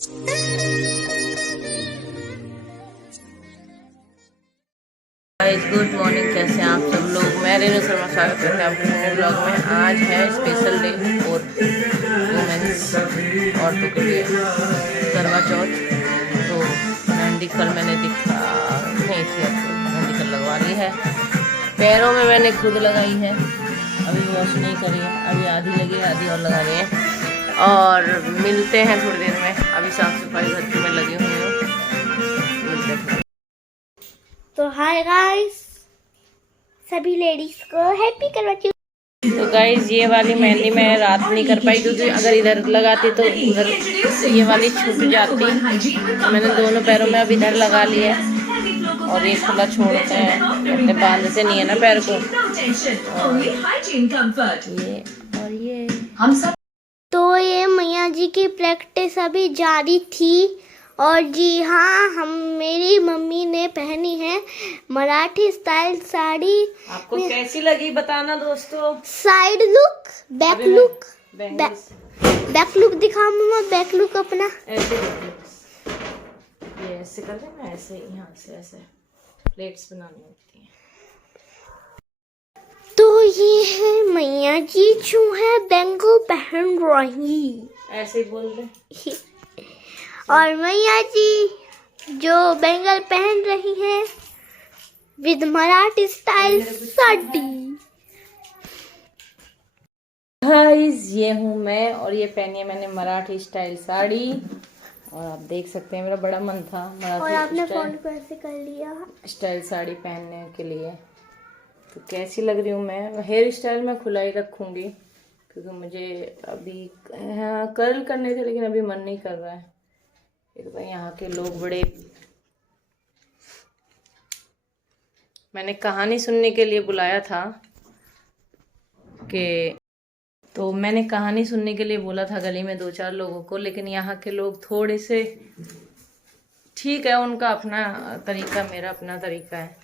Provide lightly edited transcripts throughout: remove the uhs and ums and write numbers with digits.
Good morning, कैसे हैं आप सब लोग। मैं रेणु शर्मा स्वागत करते हैं आपके नए ब्लॉग में। आज है स्पेशल डे फॉर वुमेन्स, औरतों के लिए करवा चौथ। तो मेहंदी कल मैंने दिखा नहीं थी, अब मेहंदी कल लगवा ली है। पैरों में मैंने खुद लगाई है, अभी वॉश नहीं करी है, अभी आधी लगी है, आधी और लगा रही है। और मिलते हैं थोड़ी देर में। अभी साफ सफाई घर की में लगी हुई हूँ, मिलते हैं। तो हाय गाइस, सभी लेडीज को हैप्पी करवा चौथ। तो गाइज ये वाली मेहंदी मैं रात नहीं कर पाई, क्योंकि अगर इधर लगाती तो उधर ये वाली छूट जाती। मैंने दोनों पैरों में अब इधर लगा लिया और ये खुला छोड़ते हैं, अपने बांध से नहीं है ना पैर को। और ये हम सब तो ये मैया जी की प्रैक्टिस अभी जारी थी। और जी हाँ, हम मेरी मम्मी ने पहनी है मराठी स्टाइल साड़ी। आपको कैसी लगी बताना दोस्तों। Side look, back look, back look दिखाओ मम्मा, बैक लुक अपना। ऐसे ये ऐसे कर देना, ऐसे यहाँ से ऐसे प्लेट्स बनानी होती हैं। तो ये है मैया जी जो है बैंगल पहन रही, ऐसे ही बोल दे। और मैया जी जो बैंगल पहन रही है with Marathi style sari. Guys ये हूँ मैं, और ये पहनी है मैंने मराठी स्टाइल साड़ी। और आप देख सकते हैं मेरा बड़ा मन था और आपने मराठी फोन को ऐसे कर लिया स्टाइल साड़ी पहनने के लिए। तो कैसी लग रही हूँ मैं। हेयर स्टाइल मैं खुला ही रखूँगी, क्योंकि मुझे अभी कर्ल करने थे, लेकिन अभी मन नहीं कर रहा है। एक तो यहाँ के लोग बड़े, मैंने कहानी सुनने के लिए बुलाया था कि, तो मैंने कहानी सुनने के लिए बोला था गली में 2-4 लोगों को, लेकिन यहाँ के लोग थोड़े से ठीक है, उनका अपना तरीका, मेरा अपना तरीका है।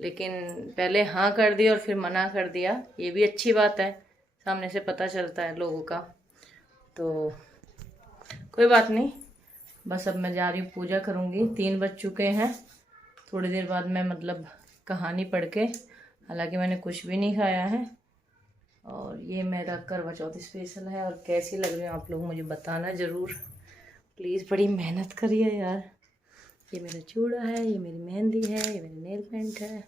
लेकिन पहले हाँ कर दिया और फिर मना कर दिया, ये भी अच्छी बात है, सामने से पता चलता है लोगों का। तो कोई बात नहीं, बस अब मैं जा रही हूँ, पूजा करूँगी। 3 बज चुके हैं। थोड़ी देर बाद मैं मतलब कहानी पढ़ के, हालांकि मैंने कुछ भी नहीं खाया है। और ये मेरा करवा चौथ स्पेशल है। और कैसी लग रही है आप लोग मुझे बताना ज़रूर प्लीज़। बड़ी मेहनत करिए यार। ये मेरा चूड़ा है, ये मेरी मेहंदी है, ये मेरी नेल पेंट है,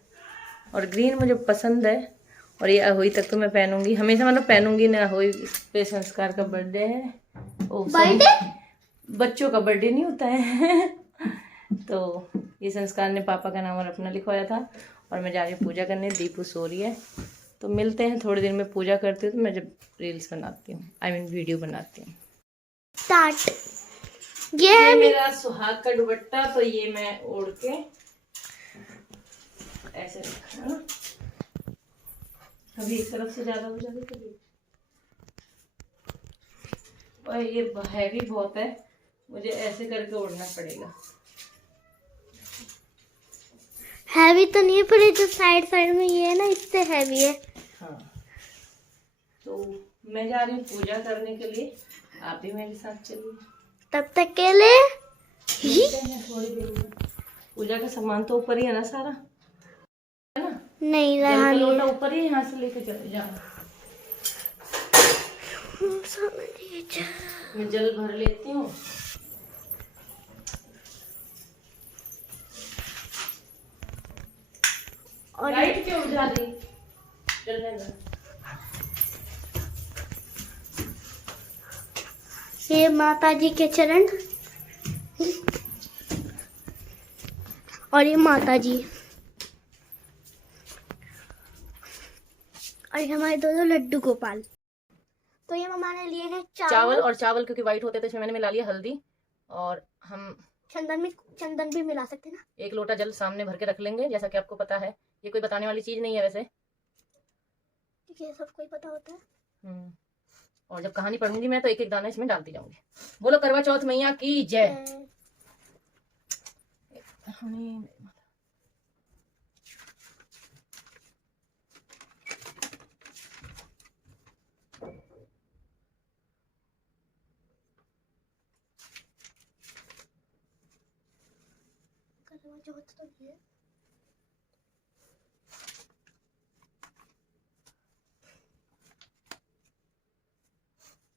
और ग्रीन मुझे पसंद है। और ये अहोई तक तो मैं पहनूंगी हमेशा, मतलब पहनूंगी ना। अहोई पे संस्कार का बर्थडे है। बर्थडे, बच्चों का बर्थडे नहीं होता है। तो ये संस्कार ने पापा का नाम और अपना लिखवाया था। और मैं जा रही हूँ पूजा करने, दीपू सो रही है। तो मिलते हैं थोड़ी देर में, पूजा करती हूँ तो मैं जब रील्स बनाती हूँ, आई मीन वीडियो बनाती हूँ। स्टार्ट। ये मेरा सुहाग का दुपट्टा, तो ये मैं ओढ़ के ऐसे रखा है ना, कभी एक तरफ से ज्यादा हो जाती, कभी। और ये हैवी बहुत है, मुझे ऐसे करके ओढ़ना पड़ेगा। हैवी तो नहीं है, पर ये जो साइड साइड में ये है ना, इससे हैवी है। हाँ, तो मैं जा रही हूँ पूजा करने के लिए, आप भी मेरे साथ चलिए। तब तक के लिए थोड़ी देर में। पूजा का सामान तो ऊपर ही है ना सारा, है ना? नहीं जल रहा का नहीं लोटा ऊपर ही, यहाँ से लेके चले जाओ। मैं जल भर लेती हूँ। और लाइट क्यों बुझा दी? जलने दो। ये माता जी के चरण, और ये माता जी, और ये हमारे दोनों लड्डू गोपाल। तो ये मम्मा ने लिए हैं चावल, और चावल क्योंकि व्हाइट होते थे, इसमें मैंने मिला लिया हल्दी। और हम चंदन भी मिला सकते हैं ना। 1 लोटा जल सामने भर के रख लेंगे, जैसा कि आपको पता है। ये कोई बताने वाली चीज नहीं है वैसे, ये सब कोई पता होता है। और जब कहानी पढ़ूंगी मैं तो एक एक दाना इसमें डालती जाऊंगी। बोलो करवा चौथ मैया की जय। चौथ तो ये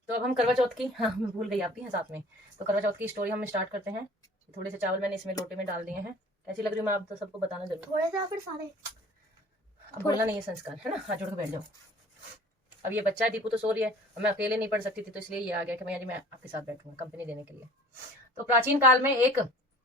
तो अब हम करवा चौथ की, हाँ मैं भूल गई, आप भी हैं साथ में। तो करवा चौथ की स्टोरी हम स्टार्ट करते हैं। थोड़े से चावल मैंने इसमें लोटे में डाल दिए हैं। कैसी लग रही हूँ मैं, आप तो सबको बताना जरूर। थोड़े से फिर सारे, अब बोलना नहीं है संस्कार, है ना, हाथ जोड़ के बैठ जाओ। अब ये बच्चा है दीपू तो सो रही है, मैं अकेले नहीं पढ़ सकती थी, तो इसलिए ये आ गया कि भैया जी मैं आपके साथ बैठूंगा कंपनी देने के लिए। तो प्राचीन काल में एक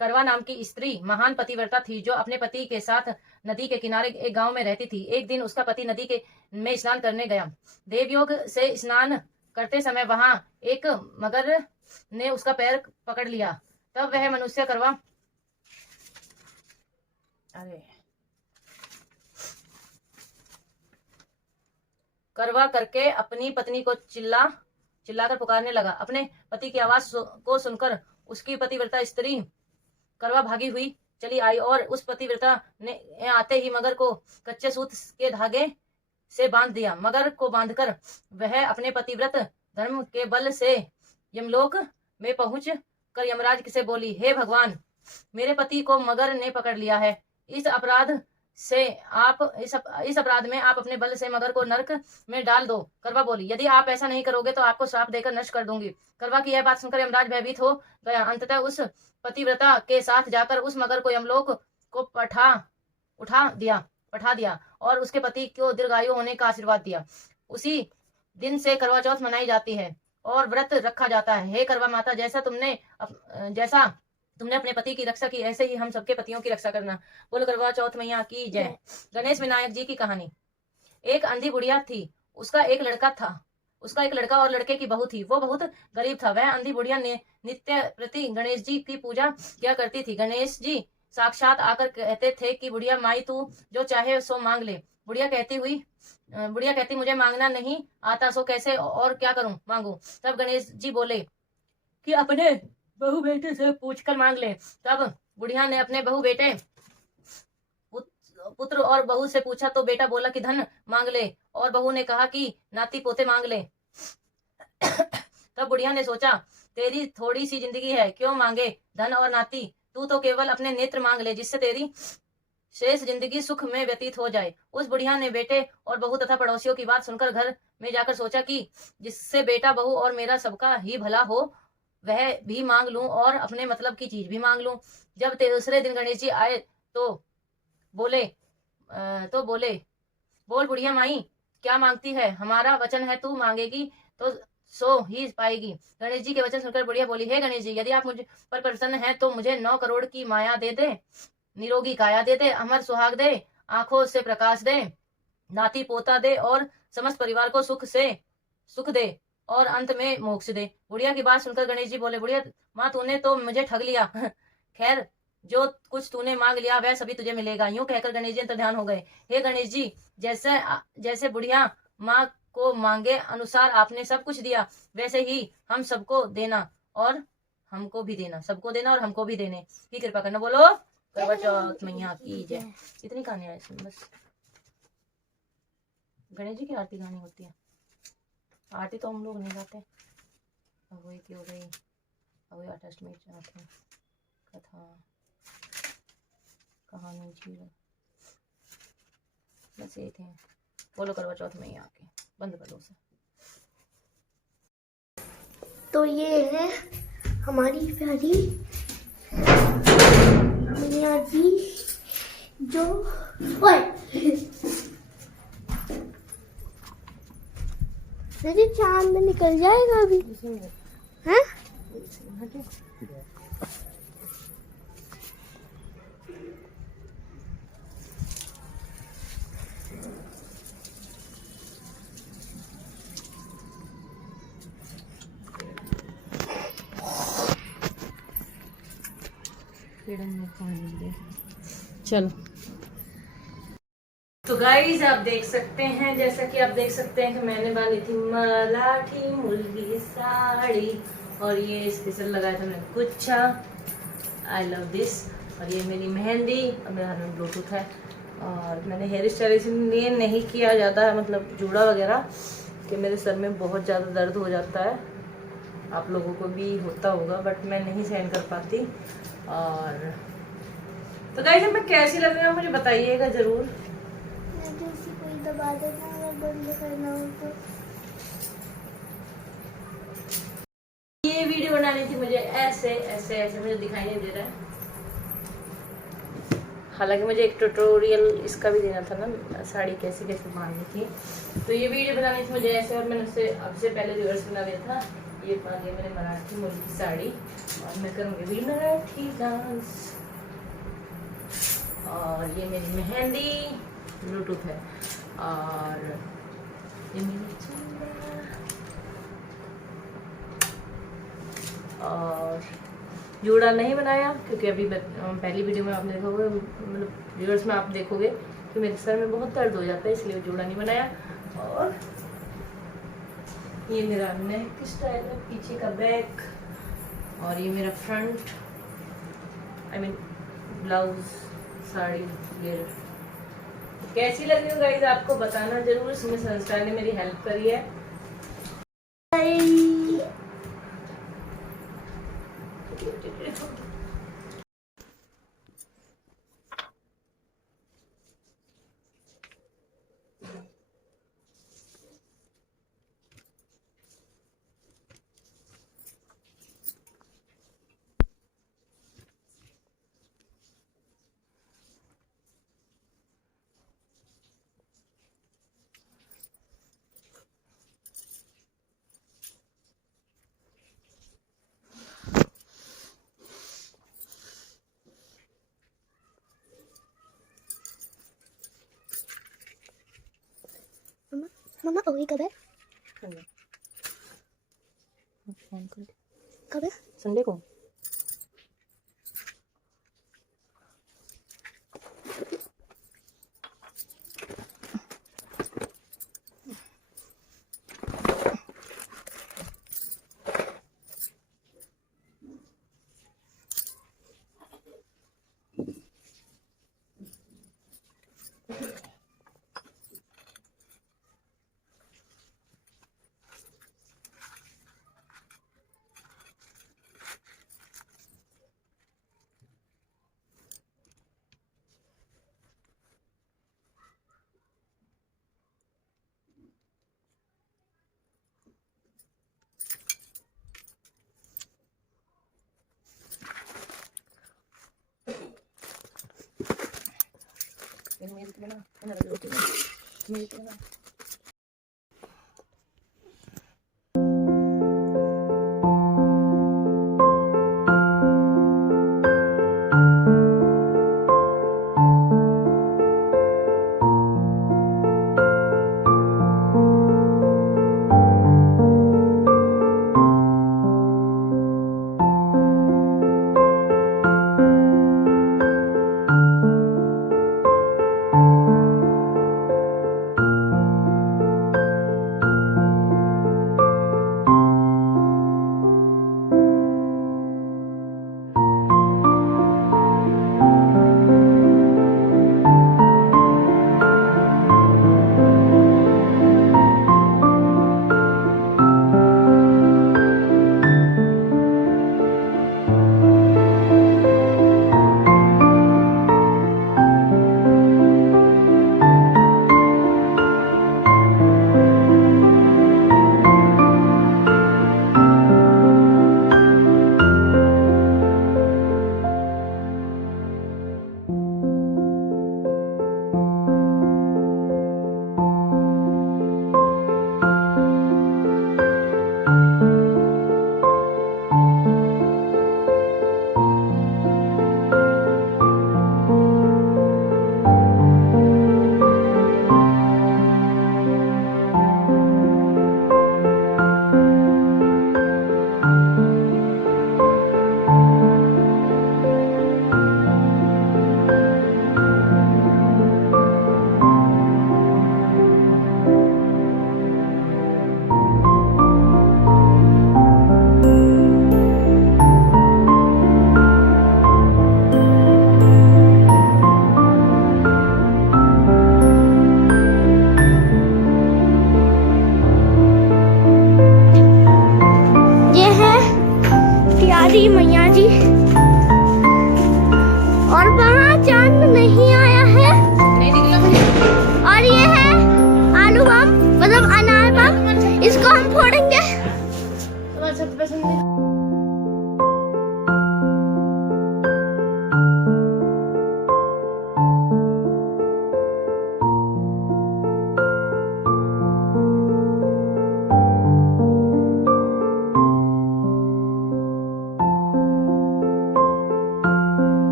करवा नाम की स्त्री महान पतिव्रता थी, जो अपने पति के साथ नदी के किनारे एक गांव में रहती थी। एक दिन उसका पति नदी के में स्नान करने गया। देवयोग से स्नान करते समय वहां एक मगर ने उसका पैर पकड़ लिया। तब वह मनुष्य करवा करके अपनी पत्नी को चिल्लाकर पुकारने लगा। अपने पति की आवाज को सुनकर उसकी पतिव्रता स्त्री करवा भागी हुई चली आई और उस पतिव्रता ने आते ही मगर को कच्चे सूत के धागे से बांध दिया। मगर को बांधकर वह अपने पतिव्रत धर्म के बल से यमलोक में पहुंच कर यमराज से बोली, हे भगवान, मेरे पति को मगर ने पकड़ लिया है। इस अपराध में आप अपने बल से मगर को नरक में डाल दो। करवा बोली, यदि आप ऐसा नहीं करोगे तो आपको श्राप देकर नष्ट कर दूंगी। करवा की यह बात सुनकर यमराज भयभीत हो गया। अंततः उस पतिव्रता के साथ जाकर उस मगर को यमलोक को पठा दिया और उसके पति को दीर्घायु होने का आशीर्वाद दिया। उसी दिन से करवा चौथ मनाई जाती है और व्रत रखा जाता है। हे करवा माता, जैसा तुमने अपने पति की रक्षा की, ऐसे ही हम सबके पतियों की रक्षा करना। बोलो करवा चौथ मैया की जय। गणेश विनायक जी की कहानी। एक अंधी बुढ़िया थी, उसका एक लड़का और लड़के की बहू थी। वो बहुत गरीब था। वह अंधी बुढ़िया ने नित्य प्रति गणेश जी की पूजा किया करती थी। गणेश जी साक्षात आकर कहते थे कि बुढ़िया माई, तू जो चाहे सो मांग ले। बुढ़िया कहती मुझे मांगना नहीं आता, सो कैसे और क्या करूं मांगू। तब गणेश जी बोले कि अपने बहू बेटे से पूछकर मांग ले। तब बुढ़िया ने अपने बहू बेटे पुत्र और बहू से पूछा तो बेटा बोला कि धन मांग ले और बहू ने कहा कि नाती पोते मांग ले। तब बुढ़िया ने सोचा, तेरी थोड़ी सी जिंदगी है, क्यों मांगे धन और नाती, तू तो केवल अपने नेत्र मांग ले, जिससे तेरी शेष जिंदगी सुख में व्यतीत हो जाए। उस बुढ़िया ने बेटे और बहू तथा पड़ोसियों की बात सुनकर घर में जाकर सोचा कि जिससे बेटा बहू और मेरा सबका ही भला हो, वह भी मांग लूं और अपने मतलब की चीज भी मांग लूं। जब दूसरे दिन गणेश जी आए तो बोले बोल बुढ़िया माई, क्या मांगती है? हमारा वचन है, तू मांगेगी तो सो ही पाएगी। गणेश जी के वचन सुनकर बुढ़िया बोली, हे गणेश जी, यदि आप मुझ पर प्रसन्न हैं तो मुझे 9 करोड़ की माया दे दे, निरोगी काया दे दे, अमर सुहाग दे, आंखों से प्रकाश दे, नाती पोता दे और समस्त परिवार को सुख दे और अंत में मोक्ष दे। बुढ़िया की बात सुनकर गणेश जी बोले, बुढ़िया माँ, तूने तो मुझे ठग लिया। खैर, जो कुछ तूने मांग लिया वह सभी तुझे मिलेगा। यूं कहकर गणेश जी अंतर्ध्यान हो गए। हे गणेश जी, जैसे बुढ़िया माँ को मांगे अनुसार आपने सब कुछ दिया, वैसे ही हम सबको देना और हमको भी देना, सबको देना और हमको भी देने की कृपा करना। बोलो करवा चौथ मैया की जय। इतनी कहानियां है इसमें बस। गणेश जी की आरती गानी होती है। आरती तो हम लोग नहीं गाते। अवई की हो गई, अवई अष्टमी कथा, कहानी, जीवन, बस ये थे। बोलो करवा चौथ मैया के, बंद कर दो उसे। तो ये है हमारी प्यारी मैया जी, जो मेरे चांद में निकल जाएगा अभी, हैं? चलो तो गाइज आप देख सकते हैं, जैसा कि आप देख सकते हैं कि मैंने बांधी थी मराठी मुर्गी साड़ी और ये स्पेशल लगाया था मैंने गुच्छा। I love this. और ये मेरी मेहंदी और मेरे हाथ में ब्लूटूथ है। और मैंने हेयर स्टाइल इसलिए नहीं किया ज़्यादा, मतलब जूड़ा वगैरह, कि मेरे सर में बहुत ज़्यादा दर्द हो जाता है। आप लोगों को भी होता होगा, बट मैं नहीं सहन कर पाती। और तो गाइस मैं कैसी लग रही हूँ मुझे बताइएगा जरूर। जैसे कोई दबा देना अगर बंद करना हो तो। ये वीडियो बनानी थी मुझे ऐसे ऐसे ऐसे, मुझे दिखाई नहीं दे रहा है। हालांकि मुझे एक ट्यूटोरियल इसका भी देना था ना, साड़ी कैसे कैसे बांधनी थी। तो ये वीडियो बनानी थी मुझे ऐसे, और मैंने उससे अब से पहले रिवर्स बना दिया था। ये पहन लिया मैंने मराठी मुल्क की साड़ी, और मैं करूँगी भी मराठी डांस। और ये मेरी मेहंदी ब्लूटूथ है, और ये मेरी चूड़ा, और जूड़ा नहीं बनाया क्योंकि अभी पहली वीडियो में आपने देखोगे, मतलब व्यूअर्स में आप देखोगे कि मेरे सर में बहुत दर्द हो जाता है, इसलिए जूड़ा नहीं बनाया। और ये मेरा नेक स्टाइल है, पीछे का बैक, और ये मेरा front, I mean blouse sari ये। कैसी लग रही हूँ गाइस आपको बताना जरूर। इसमें संस्कार ने मेरी हेल्प करी है। मम्मा ओही कब है? कब है? संडे को। मेरी बना,